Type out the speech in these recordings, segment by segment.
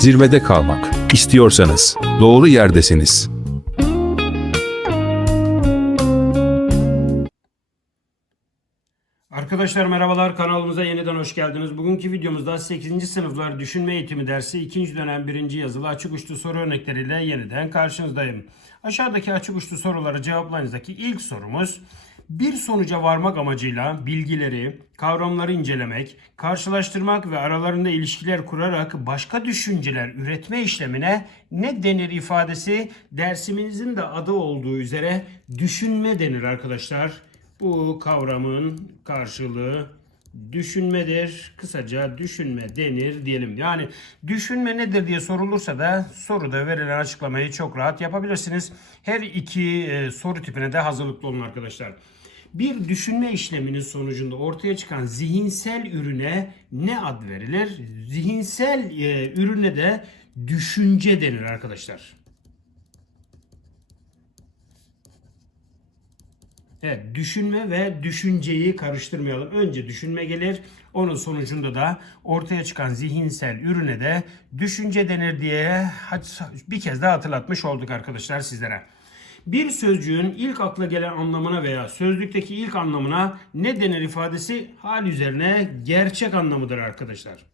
zirvede kalmak istiyorsanız doğru yerdesiniz. Arkadaşlar merhabalar kanalımıza yeniden hoş geldiniz. Bugünkü videomuzda 8. sınıflar düşünme eğitimi dersi 2. dönem 1. yazılı açık uçlu soru örnekleriyle yeniden karşınızdayım. Aşağıdaki açık uçlu soruları cevaplayınızdaki ilk sorumuz bir sonuca varmak amacıyla bilgileri, kavramları incelemek, karşılaştırmak ve aralarında ilişkiler kurarak başka düşünceler üretme işlemine ne denir ifadesi dersimizin de adı olduğu üzere düşünme denir arkadaşlar. Bu kavramın karşılığı düşünmedir. Kısaca düşünme denir diyelim. Yani düşünme nedir diye sorulursa da soruda verilen açıklamayı çok rahat yapabilirsiniz. Her iki e, soru tipine de hazırlıklı olun arkadaşlar. Bir düşünme işleminin sonucunda ortaya çıkan zihinsel ürüne ne ad verilir? Zihinsel e, ürüne de düşünce denir arkadaşlar. Evet, düşünme ve düşünceyi karıştırmayalım. Önce düşünme gelir. Onun sonucunda da ortaya çıkan zihinsel ürüne de düşünce denir diye bir kez daha hatırlatmış olduk arkadaşlar sizlere. Bir sözcüğün ilk akla gelen anlamına veya sözlükteki ilk anlamına ne denir ifadesi hal üzerine gerçek anlamıdır arkadaşlar.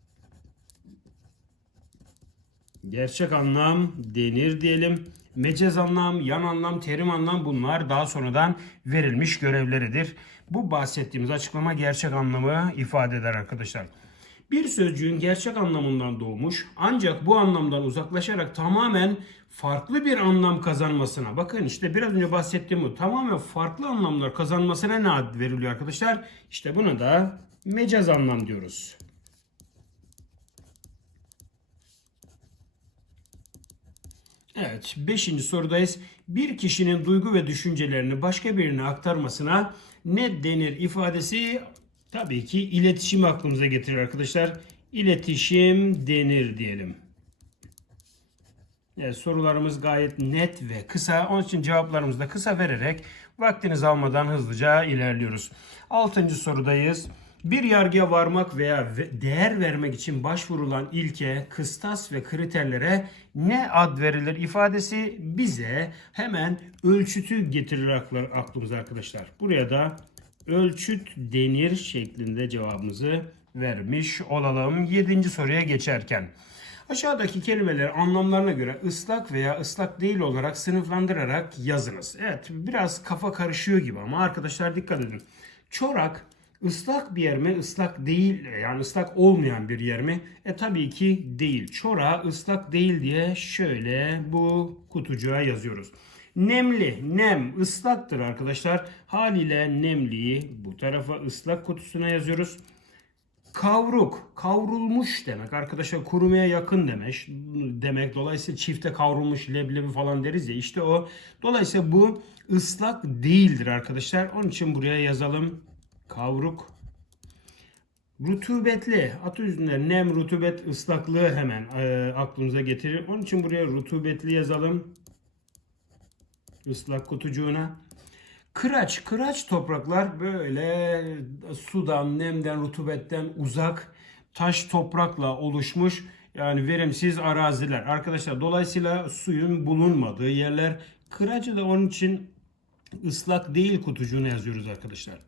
Gerçek anlam denir diyelim. Mecaz anlam, yan anlam, terim anlam bunlar daha sonradan verilmiş görevleridir. Bu bahsettiğimiz açıklama gerçek anlamı ifade eder arkadaşlar. Bir sözcüğün gerçek anlamından doğmuş ancak bu anlamdan uzaklaşarak tamamen farklı bir anlam kazanmasına bakın işte biraz önce bahsettiğim bu tamamen farklı anlamlar kazanmasına ne ad veriliyor arkadaşlar? İşte buna da mecaz anlam diyoruz. Evet, beşinci sorudayız. Bir kişinin duygu ve düşüncelerini başka birine aktarmasına ne denir ifadesi tabii ki iletişim aklımıza getirir arkadaşlar. İletişim denir diyelim. Evet, sorularımız gayet net ve kısa. Onun için cevaplarımızı da kısa vererek vaktinizi almadan hızlıca ilerliyoruz. Altıncı sorudayız. Bir yargıya varmak veya değer vermek için başvurulan ilke, kıstas ve kriterlere ne ad verilir ifadesi bize hemen ölçütü getirir aklımıza arkadaşlar. Buraya da ölçüt denir şeklinde cevabımızı vermiş olalım. Yedinci soruya geçerken. Aşağıdaki kelimeleri anlamlarına göre ıslak veya ıslak değil olarak sınıflandırarak yazınız. Evet biraz kafa karışıyor gibi ama arkadaşlar dikkat edin. Çorak Islak bir yer mi? Islak değil. Yani ıslak olmayan bir yer mi? E tabii ki değil. Çora ıslak değil diye şöyle bu kutucuğa yazıyoruz. Nemli, nem ıslaktır arkadaşlar. Haliyle nemliyi bu tarafa ıslak kutusuna yazıyoruz. Kavruk, kavrulmuş demek. Arkadaşlar kurumaya yakın demek. Demek. Dolayısıyla çifte kavrulmuş leblebi falan deriz ya. İşte o. Dolayısıyla bu ıslak değildir arkadaşlar. Onun için buraya yazalım kavruk. Rutubetli, atı yüzünden nem, rutubet, ıslaklığı hemen e, aklımıza getirir. Onun için buraya rutubetli yazalım. Islak kutucuğuna. Kıraç, kıraç topraklar böyle sudan, nemden, rutubetten uzak taş toprakla oluşmuş yani verimsiz araziler. Arkadaşlar dolayısıyla suyun bulunmadığı yerler. Kıracı da onun için ıslak değil kutucuğuna yazıyoruz arkadaşlar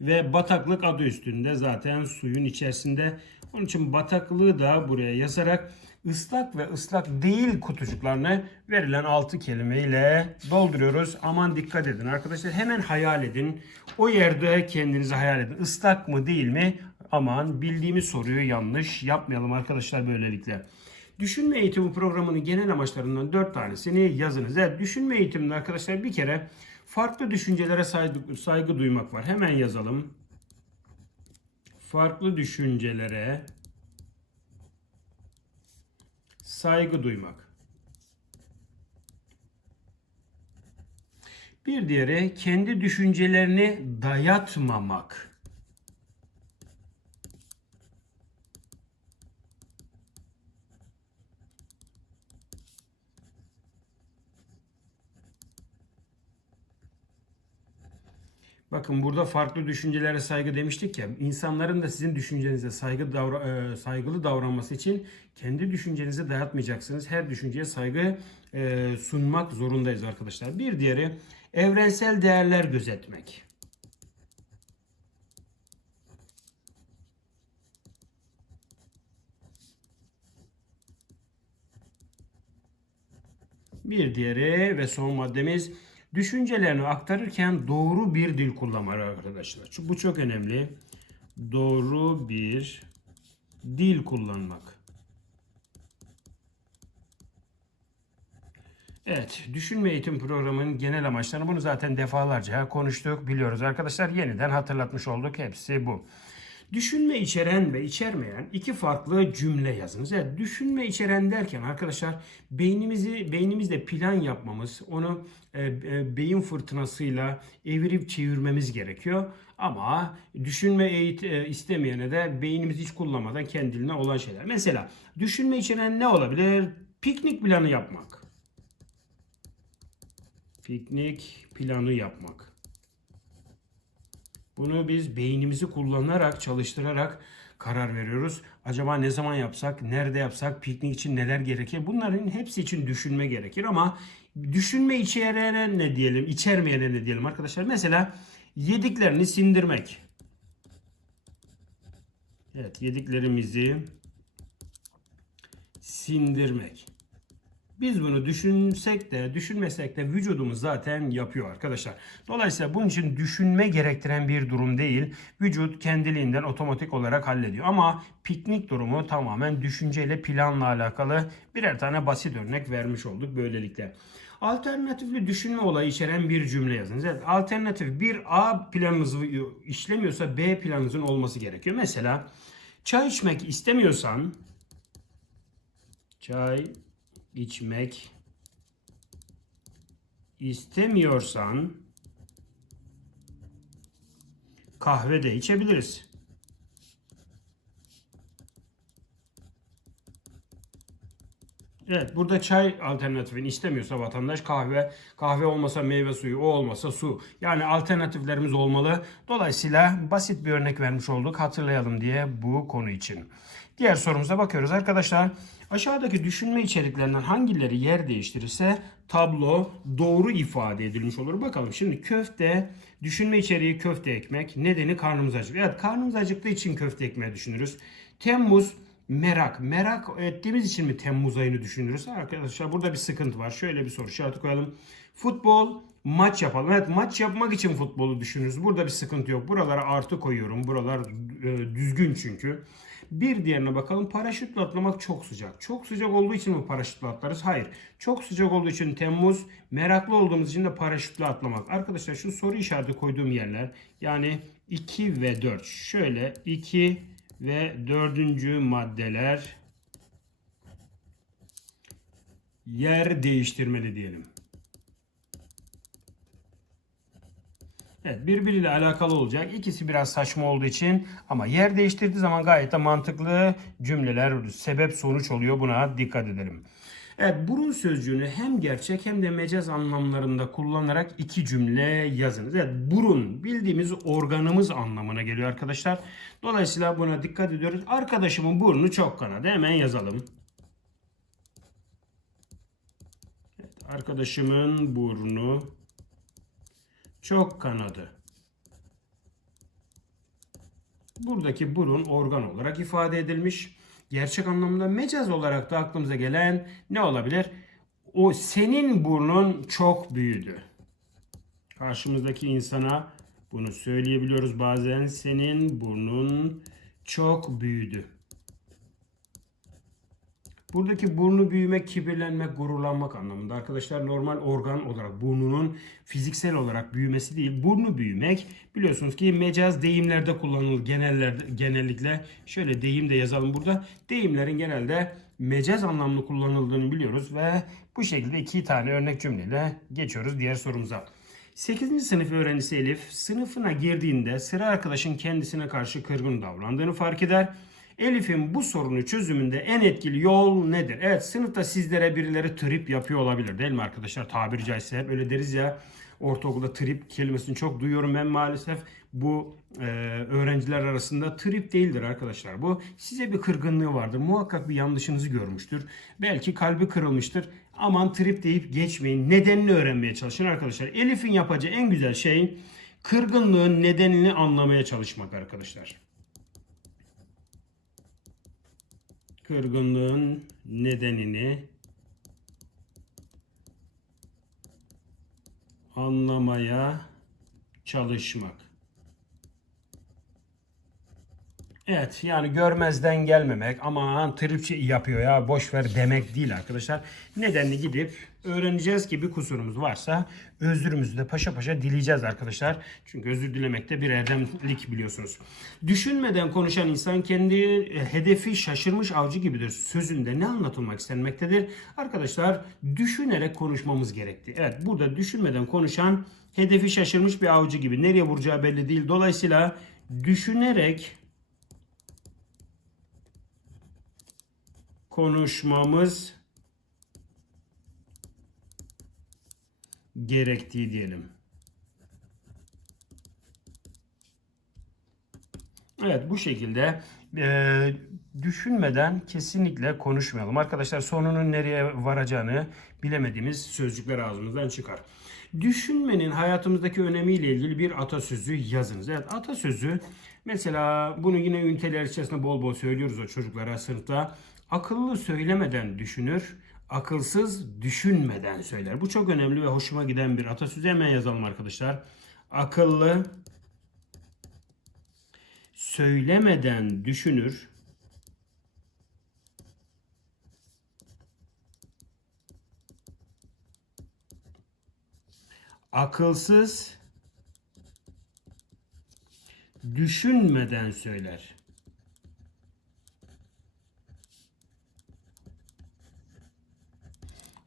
ve bataklık adı üstünde zaten suyun içerisinde. Onun için bataklığı da buraya yazarak ıslak ve ıslak değil kutucuklarını verilen 6 kelimeyle dolduruyoruz. Aman dikkat edin arkadaşlar. Hemen hayal edin. O yerde kendinizi hayal edin. Islak mı değil mi? Aman bildiğimiz soruyu yanlış yapmayalım arkadaşlar böylelikle. Düşünme eğitimi programının genel amaçlarından 4 tanesini yazınız. Evet düşünme eğitiminde arkadaşlar bir kere Farklı düşüncelere saygı, duymak var. Hemen yazalım. Farklı düşüncelere saygı duymak. Bir diğeri kendi düşüncelerini dayatmamak. Bakın burada farklı düşüncelere saygı demiştik ya. İnsanların da sizin düşüncenize saygı davra- e, saygılı davranması için kendi düşüncenizi dayatmayacaksınız. Her düşünceye saygı e, sunmak zorundayız arkadaşlar. Bir diğeri evrensel değerler gözetmek. Bir diğeri ve son maddemiz düşüncelerini aktarırken doğru bir dil kullanmak arkadaşlar. Bu çok önemli. Doğru bir dil kullanmak. Evet, düşünme eğitim programının genel amaçlarını bunu zaten defalarca konuştuk, biliyoruz arkadaşlar. Yeniden hatırlatmış olduk. Hepsi bu. Düşünme içeren ve içermeyen iki farklı cümle yazınız. Evet, düşünme içeren derken arkadaşlar beynimizi beynimizde plan yapmamız, onu e, e, beyin fırtınasıyla evirip çevirmemiz gerekiyor. Ama düşünme eğit e, istemeyene de beynimizi hiç kullanmadan kendiliğinden olan şeyler. Mesela düşünme içeren ne olabilir? Piknik planı yapmak. Piknik planı yapmak. Bunu biz beynimizi kullanarak, çalıştırarak karar veriyoruz. Acaba ne zaman yapsak, nerede yapsak, piknik için neler gerekir? Bunların hepsi için düşünme gerekir ama düşünme içerene ne diyelim, içermeyene ne diyelim arkadaşlar? Mesela yediklerini sindirmek. Evet, yediklerimizi sindirmek. Biz bunu düşünsek de düşünmesek de vücudumuz zaten yapıyor arkadaşlar. Dolayısıyla bunun için düşünme gerektiren bir durum değil. Vücut kendiliğinden otomatik olarak hallediyor. Ama piknik durumu tamamen düşünceyle planla alakalı birer tane basit örnek vermiş olduk böylelikle. Alternatifli düşünme olayı içeren bir cümle yazınız. Evet, alternatif bir A planınız işlemiyorsa B planınızın olması gerekiyor. Mesela çay içmek istemiyorsan çay içmek istemiyorsan kahve de içebiliriz. Evet burada çay alternatifini istemiyorsa vatandaş kahve, kahve olmasa meyve suyu, o olmasa su. Yani alternatiflerimiz olmalı. Dolayısıyla basit bir örnek vermiş olduk hatırlayalım diye bu konu için. Diğer sorumuza bakıyoruz arkadaşlar. Aşağıdaki düşünme içeriklerinden hangileri yer değiştirirse tablo doğru ifade edilmiş olur. Bakalım şimdi köfte, düşünme içeriği köfte ekmek. Nedeni karnımız acıktı. Evet karnımız acıktığı için köfte ekmeği düşünürüz. Temmuz merak. Merak ettiğimiz için mi Temmuz ayını düşünürüz? Arkadaşlar burada bir sıkıntı var. Şöyle bir soru işareti koyalım. Futbol maç yapalım. Evet maç yapmak için futbolu düşünürüz. Burada bir sıkıntı yok. Buralara artı koyuyorum. Buralar e, düzgün çünkü. Bir diğerine bakalım. Paraşütle atlamak çok sıcak. Çok sıcak olduğu için mi paraşütle atlarız? Hayır. Çok sıcak olduğu için Temmuz, meraklı olduğumuz için de paraşütle atlamak. Arkadaşlar şu soru işareti koyduğum yerler yani 2 ve 4. Şöyle 2 ve 4. maddeler yer değiştirmeli diyelim. Evet birbiriyle alakalı olacak. İkisi biraz saçma olduğu için ama yer değiştirdiği zaman gayet de mantıklı cümleler, sebep sonuç oluyor. Buna dikkat edelim. Evet burun sözcüğünü hem gerçek hem de mecaz anlamlarında kullanarak iki cümle yazınız. Evet burun bildiğimiz organımız anlamına geliyor arkadaşlar. Dolayısıyla buna dikkat ediyoruz. Arkadaşımın burnu çok kanadı. Hemen yazalım. Evet, arkadaşımın burnu çok kanadı. Buradaki burun organ olarak ifade edilmiş. Gerçek anlamda mecaz olarak da aklımıza gelen ne olabilir? O senin burnun çok büyüdü. Karşımızdaki insana bunu söyleyebiliyoruz bazen. Senin burnun çok büyüdü. Buradaki burnu büyümek, kibirlenmek, gururlanmak anlamında. Arkadaşlar normal organ olarak burnunun fiziksel olarak büyümesi değil. Burnu büyümek biliyorsunuz ki mecaz deyimlerde kullanılır genellerde, genellikle. Şöyle deyim de yazalım burada. Deyimlerin genelde mecaz anlamlı kullanıldığını biliyoruz ve bu şekilde iki tane örnek cümleyle geçiyoruz diğer sorumuza. 8. sınıf öğrencisi Elif sınıfına girdiğinde sıra arkadaşın kendisine karşı kırgın davrandığını fark eder. Elif'in bu sorunu çözümünde en etkili yol nedir? Evet sınıfta sizlere birileri trip yapıyor olabilir değil mi arkadaşlar? Tabiri caizse hep öyle deriz ya. ortaokulda trip kelimesini çok duyuyorum ben maalesef. Bu e, öğrenciler arasında trip değildir arkadaşlar. Bu size bir kırgınlığı vardır. Muhakkak bir yanlışınızı görmüştür. Belki kalbi kırılmıştır. Aman trip deyip geçmeyin. Nedenini öğrenmeye çalışın arkadaşlar. Elif'in yapacağı en güzel şey kırgınlığın nedenini anlamaya çalışmak arkadaşlar. Kırgınlığın nedenini anlamaya çalışmak. Evet yani görmezden gelmemek aman tripçi yapıyor ya boş ver demek değil arkadaşlar. Nedenini gidip öğreneceğiz ki bir kusurumuz varsa özrümüzü de paşa paşa dileyeceğiz arkadaşlar. Çünkü özür dilemek de bir erdemlik biliyorsunuz. Düşünmeden konuşan insan kendi e, hedefi şaşırmış avcı gibidir. Sözünde ne anlatılmak istenmektedir? Arkadaşlar düşünerek konuşmamız gerekti. Evet burada düşünmeden konuşan hedefi şaşırmış bir avcı gibi. Nereye vuracağı belli değil. Dolayısıyla düşünerek konuşmamız gerektiği diyelim. Evet bu şekilde e, düşünmeden kesinlikle konuşmayalım. Arkadaşlar sonunun nereye varacağını bilemediğimiz sözcükler ağzımızdan çıkar. Düşünmenin hayatımızdaki önemiyle ilgili bir atasözü yazınız. Evet atasözü mesela bunu yine üniteler içerisinde bol bol söylüyoruz o çocuklara sınıfta. Akıllı söylemeden düşünür, akılsız düşünmeden söyler. Bu çok önemli ve hoşuma giden bir atasözü hemen yazalım arkadaşlar. Akıllı söylemeden düşünür, akılsız düşünmeden söyler.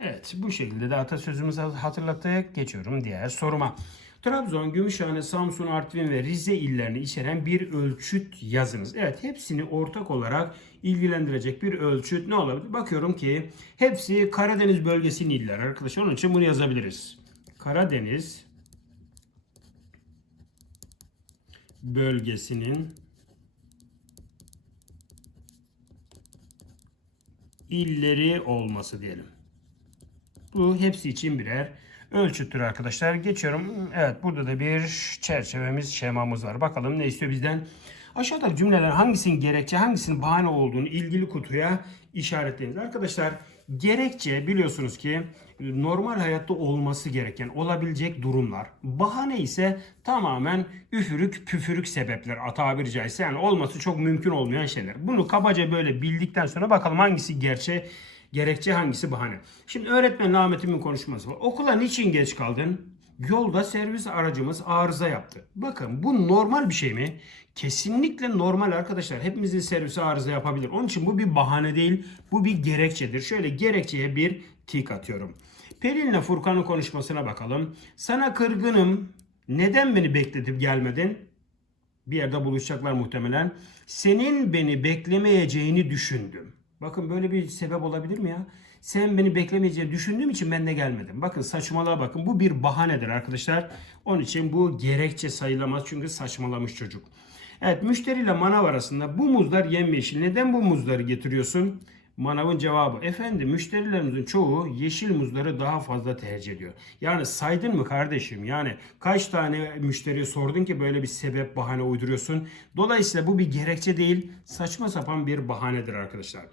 Evet bu şekilde de atasözümüzü hatırlatarak geçiyorum diğer soruma. Trabzon, Gümüşhane, Samsun, Artvin ve Rize illerini içeren bir ölçüt yazınız. Evet hepsini ortak olarak ilgilendirecek bir ölçüt ne olabilir? Bakıyorum ki hepsi Karadeniz bölgesinin iller arkadaşlar. Onun için bunu yazabiliriz. Karadeniz bölgesinin illeri olması diyelim. Bu hepsi için birer ölçüttür arkadaşlar. Geçiyorum. Evet burada da bir çerçevemiz, şemamız var. Bakalım ne istiyor bizden. Aşağıdaki cümleler hangisinin gerekçe, hangisinin bahane olduğunu ilgili kutuya işaretleyiniz. Arkadaşlar gerekçe biliyorsunuz ki normal hayatta olması gereken, olabilecek durumlar. Bahane ise tamamen üfürük püfürük sebepler tabiri caizse. Yani olması çok mümkün olmayan şeyler. Bunu kabaca böyle bildikten sonra bakalım hangisi gerçek Gerekçe hangisi bahane? Şimdi öğretmen Ahmet'imin konuşması var. Okula niçin geç kaldın? Yolda servis aracımız arıza yaptı. Bakın bu normal bir şey mi? Kesinlikle normal arkadaşlar. Hepimizin servisi arıza yapabilir. Onun için bu bir bahane değil. Bu bir gerekçedir. Şöyle gerekçeye bir tik atıyorum. Pelin'le Furkan'ın konuşmasına bakalım. Sana kırgınım. Neden beni bekletip gelmedin? Bir yerde buluşacaklar muhtemelen. Senin beni beklemeyeceğini düşündüm. Bakın böyle bir sebep olabilir mi ya? Sen beni beklemeyeceğini düşündüğüm için ben de gelmedim. Bakın saçmalığa bakın. Bu bir bahanedir arkadaşlar. Onun için bu gerekçe sayılamaz çünkü saçmalamış çocuk. Evet müşteriyle manav arasında bu muzlar yemyeşil. Neden bu muzları getiriyorsun? Manavın cevabı efendim müşterilerimizin çoğu yeşil muzları daha fazla tercih ediyor. Yani saydın mı kardeşim? Yani kaç tane müşteriye sordun ki böyle bir sebep bahane uyduruyorsun? Dolayısıyla bu bir gerekçe değil saçma sapan bir bahanedir arkadaşlar.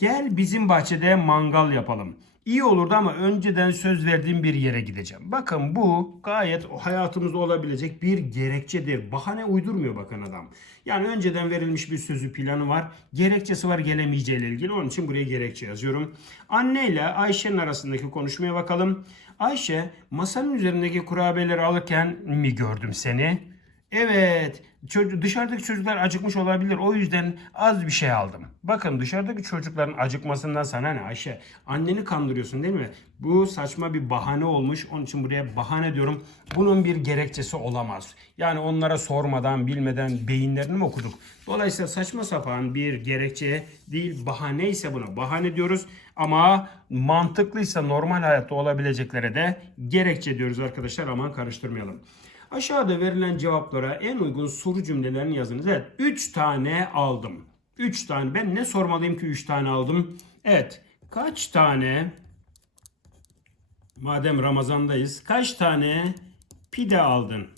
Gel bizim bahçede mangal yapalım. İyi olurdu ama önceden söz verdiğim bir yere gideceğim. Bakın bu gayet hayatımızda olabilecek bir gerekçedir. Bahane uydurmuyor bakın adam. Yani önceden verilmiş bir sözü planı var. Gerekçesi var gelemeyeceğiyle ilgili. Onun için buraya gerekçe yazıyorum. Anne ile Ayşe'nin arasındaki konuşmaya bakalım. Ayşe masanın üzerindeki kurabiyeleri alırken mi gördüm seni? Evet, dışarıdaki çocuklar acıkmış olabilir. O yüzden az bir şey aldım. Bakın dışarıdaki çocukların acıkmasından sana ne Ayşe? Anneni kandırıyorsun değil mi? Bu saçma bir bahane olmuş. Onun için buraya bahane diyorum. Bunun bir gerekçesi olamaz. Yani onlara sormadan, bilmeden beyinlerini mi okuduk? Dolayısıyla saçma sapan bir gerekçe değil, bahane ise buna bahane diyoruz. Ama mantıklıysa normal hayatta olabileceklere de gerekçe diyoruz arkadaşlar. Aman karıştırmayalım. Aşağıda verilen cevaplara en uygun soru cümlelerini yazınız. Evet 3 tane aldım. 3 tane. Ben ne sormalıyım ki 3 tane aldım? Evet. Kaç tane madem Ramazan'dayız kaç tane pide aldın?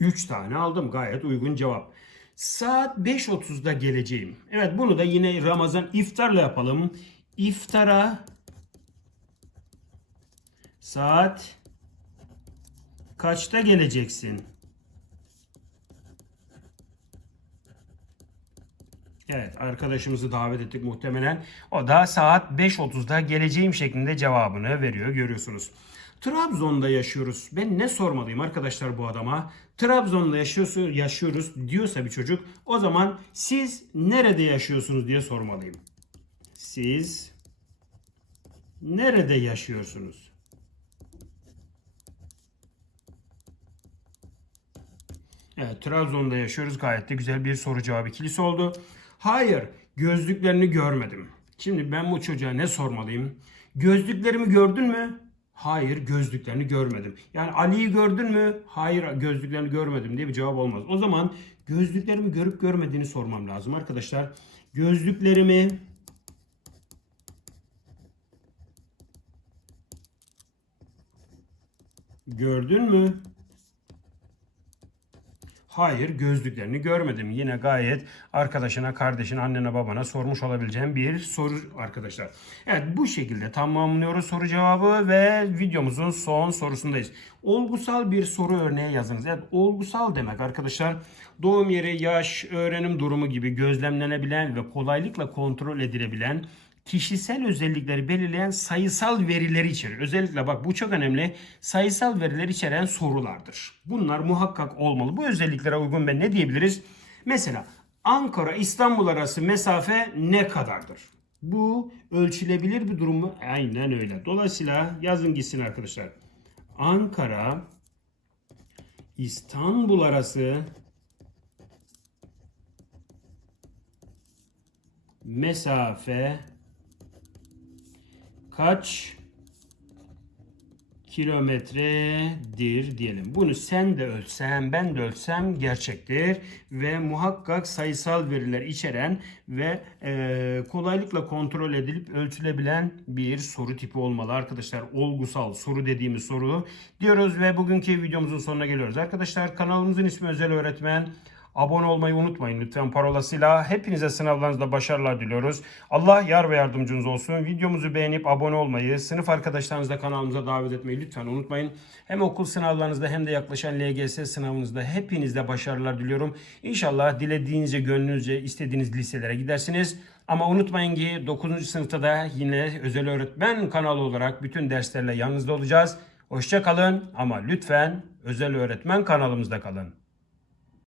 3 tane aldım. Gayet uygun cevap. Saat 5.30'da geleceğim. Evet bunu da yine Ramazan iftarla yapalım. İftara saat kaçta geleceksin? Evet arkadaşımızı davet ettik muhtemelen. O da saat 5.30'da geleceğim şeklinde cevabını veriyor görüyorsunuz. Trabzon'da yaşıyoruz. Ben ne sormalıyım arkadaşlar bu adama? Trabzon'da yaşıyorsun, yaşıyoruz diyorsa bir çocuk o zaman siz nerede yaşıyorsunuz diye sormalıyım. Siz nerede yaşıyorsunuz? Evet, Trabzon'da yaşıyoruz. Gayet de güzel bir soru cevabı ikilisi oldu. Hayır, gözlüklerini görmedim. Şimdi ben bu çocuğa ne sormalıyım? Gözlüklerimi gördün mü? Hayır, gözlüklerini görmedim. Yani Ali'yi gördün mü? Hayır, gözlüklerini görmedim diye bir cevap olmaz. O zaman gözlüklerimi görüp görmediğini sormam lazım arkadaşlar. Gözlüklerimi gördün mü? Hayır gözlüklerini görmedim. Yine gayet arkadaşına, kardeşine, annene, babana sormuş olabileceğim bir soru arkadaşlar. Evet bu şekilde tamamlıyoruz soru cevabı ve videomuzun son sorusundayız. Olgusal bir soru örneği yazınız. Evet olgusal demek arkadaşlar doğum yeri, yaş, öğrenim durumu gibi gözlemlenebilen ve kolaylıkla kontrol edilebilen kişisel özellikleri belirleyen sayısal verileri içerir. Özellikle bak bu çok önemli. Sayısal veriler içeren sorulardır. Bunlar muhakkak olmalı. Bu özelliklere uygun ben ne diyebiliriz? Mesela Ankara İstanbul arası mesafe ne kadardır? Bu ölçülebilir bir durum mu? Aynen öyle. Dolayısıyla yazın gitsin arkadaşlar. Ankara İstanbul arası mesafe kaç kilometredir diyelim. Bunu sen de ölsem, ben de ölsem gerçektir ve muhakkak sayısal veriler içeren ve e, kolaylıkla kontrol edilip ölçülebilen bir soru tipi olmalı arkadaşlar. Olgusal soru dediğimiz soru diyoruz ve bugünkü videomuzun sonuna geliyoruz. Arkadaşlar kanalımızın ismi Özel Öğretmen. Abone olmayı unutmayın lütfen parolasıyla. Hepinize sınavlarınızda başarılar diliyoruz. Allah yar ve yardımcınız olsun. Videomuzu beğenip abone olmayı, sınıf arkadaşlarınızı da kanalımıza davet etmeyi lütfen unutmayın. Hem okul sınavlarınızda hem de yaklaşan LGS sınavınızda hepinizde başarılar diliyorum. İnşallah dilediğinizce, gönlünüzce istediğiniz liselere gidersiniz. Ama unutmayın ki 9. sınıfta da yine özel öğretmen kanalı olarak bütün derslerle yanınızda olacağız. Hoşça kalın ama lütfen özel öğretmen kanalımızda kalın.